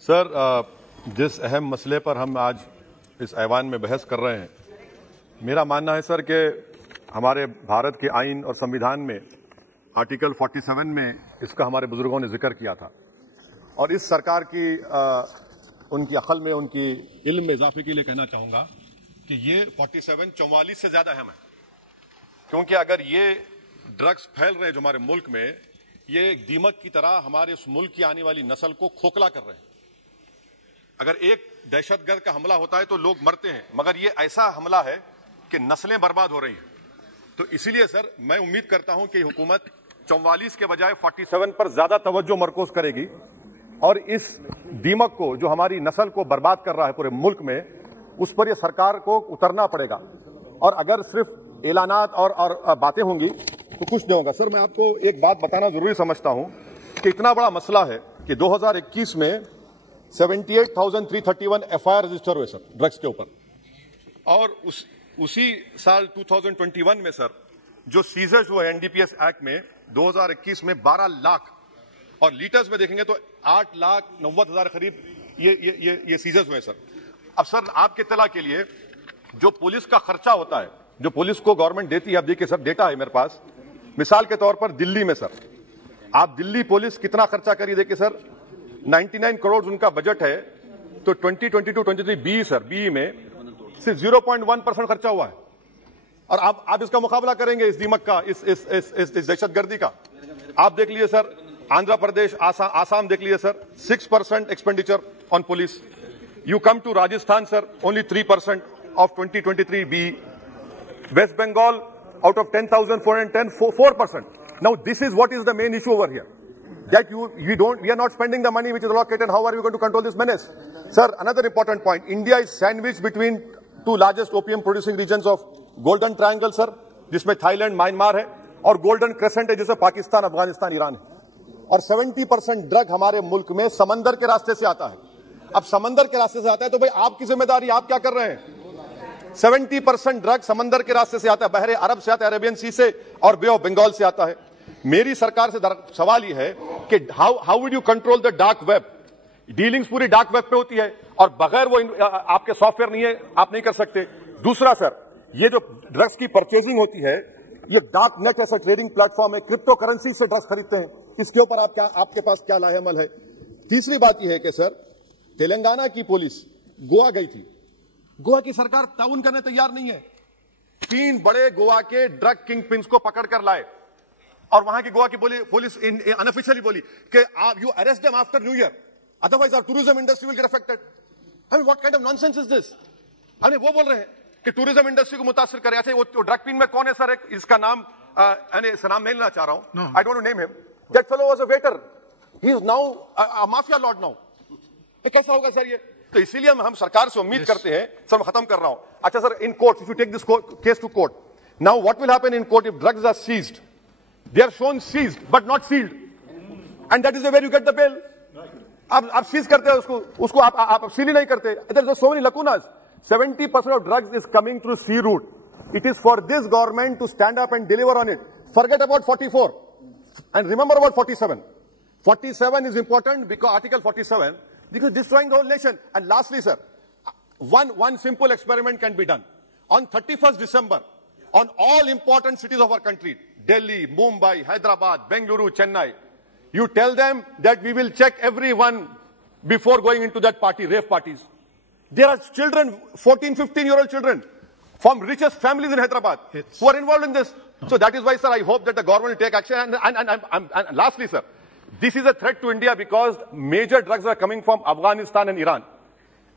سر جس اہم مسئلے پر ہم آج اس ایوان میں بحث کر رہے ہیں، میرا ماننا ہے سر کہ ہمارے بھارت کے آئین اور سمویدھان میں آرٹیکل 47 میں اس کا ہمارے بزرگوں نے ذکر کیا تھا، اور اس سرکار کی ان کی عقل میں، ان کی علم میں اضافے کے لیے کہنا چاہوں گا کہ یہ 47 44 سے زیادہ اہم ہے، کیونکہ اگر یہ ڈرگز پھیل رہے ہیں جو ہمارے ملک میں، یہ ایک دیمک کی طرح ہمارے اس ملک کی آنے والی نسل کو کھوکھلا کر رہے ہیں۔ اگر ایک دہشت گرد کا حملہ ہوتا ہے تو لوگ مرتے ہیں، مگر یہ ایسا حملہ ہے کہ نسلیں برباد ہو رہی ہیں۔ تو اسی لیے سر میں امید کرتا ہوں کہ حکومت 44 کے بجائے 47 پر زیادہ توجہ مرکوز کرے گی، اور اس دیمک کو جو ہماری نسل کو برباد کر رہا ہے پورے ملک میں، اس پر یہ سرکار کو اترنا پڑے گا۔ اور اگر صرف اعلانات اور باتیں ہوں گی تو کچھ نہیں ہوگا۔ سر میں آپ کو ایک بات بتانا ضروری سمجھتا ہوں کہ اتنا بڑا مسئلہ ہے کہ 2021 میں 78,331 FIR رجسٹر ہوئے سر ڈرگز کے اوپر، اور اسی سال 2021 میں سر جو سیزرز ہوئے NDPS ایکٹ میں 2021 میں 12 لاکھ، اور لیٹرز میں دیکھیں گے تو 8,90,000 قریب یہ سیزرز ہوئے سر۔ اب سر آپ کے اطلاع کے لیے جو پولیس کا خرچہ ہوتا ہے، جو پولیس کو گورنمنٹ دیتی ہے، اب دیکھیے سر ڈیٹا ہے میرے پاس، مثال کے طور پر دلی میں سر آپ دلی پولیس کتنا خرچہ کریے، دیکھیے سر 99 کروڑ ان کا بجٹ ہے، تو 2022-23 بی سر بی میں صرف 0.1% خرچہ ہوا ہے، اور آپ اس کا مقابلہ کریں گے اس دیمک کا، اس دہشت گردی کا۔ آپ دیکھ لیجیے سر آندھرا پردیش، آسام دیکھ لیجیے sir 6% expenditure on police. You come to Rajasthan sir only 3% of 2023 B. West Bengal, out of 10,410, 4%. Now this is what is the main issue over here. That we are not spending the money which is allocated. How are we going to control this menace? Sir, another important point. India is sandwiched between two largest opium producing regions of Golden Triangle, sir, جس میں Thailand, Myanmar ہے، اور Golden Crescent ہے جس میں پاکستان، افغانستان، ایران ہے، اور 70% drug ہمارے ملک میں سمندر کے راستے سے آتا ہے۔ اب سمندر کے راستے سے آتا ہے تو بھائی آپ کی ذمہ داری، آپ کیا کر رہے ہیں؟ 70% ڈرگ سمندر کے راستے سے آتا ہے، بحر عرب سے آتا ہے، عربین سی سے، اور بے آف بنگال سے آتا ہے۔ میری سرکار سے سوال یہ ہے کہ how would you control the dark web? Dealings پوری ڈارک ویب پہ ہوتی ہے، اور بغیر وہ آپ کے سافٹ ویئر نہیں ہے، آپ نہیں کر سکتے۔ دوسرا سر یہ جو ڈرگز کی پرچیزنگ ہوتی ہے، یہ ڈارک نیٹ ایسا ٹریڈنگ پلیٹ فارم ہے، کرپٹو کرنسی سے ڈرگز خریدتے ہیں، اس کے اوپر آپ کے پاس کیا لاہ عمل ہے؟ تیسری بات یہ ہے کہ سر تلنگانہ کی پولیس گوا گئی تھی، گوا کی سرکار تعاون کرنے تیار نہیں ہے، 3 بڑے گوا کے ڈرگ کنگ پنس کو پکڑ کر لائے، اور وہاں کی گوا کی پولیس انافیشلی بولی کہ you arrest them after new year, otherwise our tourism industry will get affected. I mean, what kind of nonsense is this? وہ بول رہے ہیں کہ ٹوریزم انڈسٹری کو متاثر کرے۔ اچھا وہ ڈرگ پین میں کون ہے سر؟ اس کا نام اس نام نہیں لینا چاہ رہا ہوں، I don't want to name him. That fellow was a waiter. He is now a mafia lord now. کیسا ہوگا سر یہ؟ تو اسی لیے ہم سرکار سے امید کرتے ہیں، سر میں ختم کر رہا ہوں۔ اچھا sir in court, if you take this case to court, now what will happen in court if drugs are seized? They are shown seized but not sealed, and that is where you get the bail. آپ Cs کرتے ہیں اس کو آپ cell ہی نہیں کرتے۔ There are so many lacunas. 70% of drugs is coming through sea route. It is for this government to stand up and deliver on it. Forget about 44 and remember about 47. 47 is important because Article 47, because destroying the whole nation. And lastly, sir, one simple experiment can be done. On 31st December, on all important cities of our country, Delhi, Mumbai, Hyderabad, Bengaluru, Chennai, you tell them that we will check everyone before going into that party, rave parties. There are children, 14, 15-year-old children from richest families in Hyderabad who are involved in this. So that is why, sir, I hope that the government will take action. And lastly, sir, this is a threat to India because major drugs are coming from Afghanistan and Iran.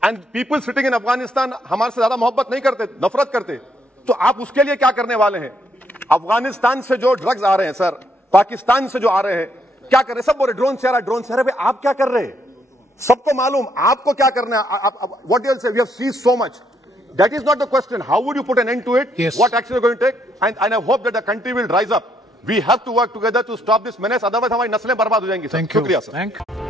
And people sitting in Afghanistan ہمارے سے زیادہ محبت نہیں کرتے، نفرت کرتے۔ تو آپ اس کے لیے کیا کرنے والے ہیں؟ افغانستان سے جو ڈرگز آ رہے ہیں سر، پاکستان سے جو آ رہے ہیں، کیا کر رہے ہیں؟ سب بول رہے ڈرون سے آ رہا ہے، ڈرون سے آ رہا ہے۔ آپ کیا کر رہے ہیں؟ سب کو معلوم آپ کو کیا کرنا ہے۔ What do you say? We have seized so much. That is not the question. How would you put an end to it? Yes. What action are you going to take? And I hope that the country will rise up. We have to work together to stop this menace. Otherwise, ہماری نسلیں برباد ہو جائیں گی. Thank you. شکریہ سر. Thank you.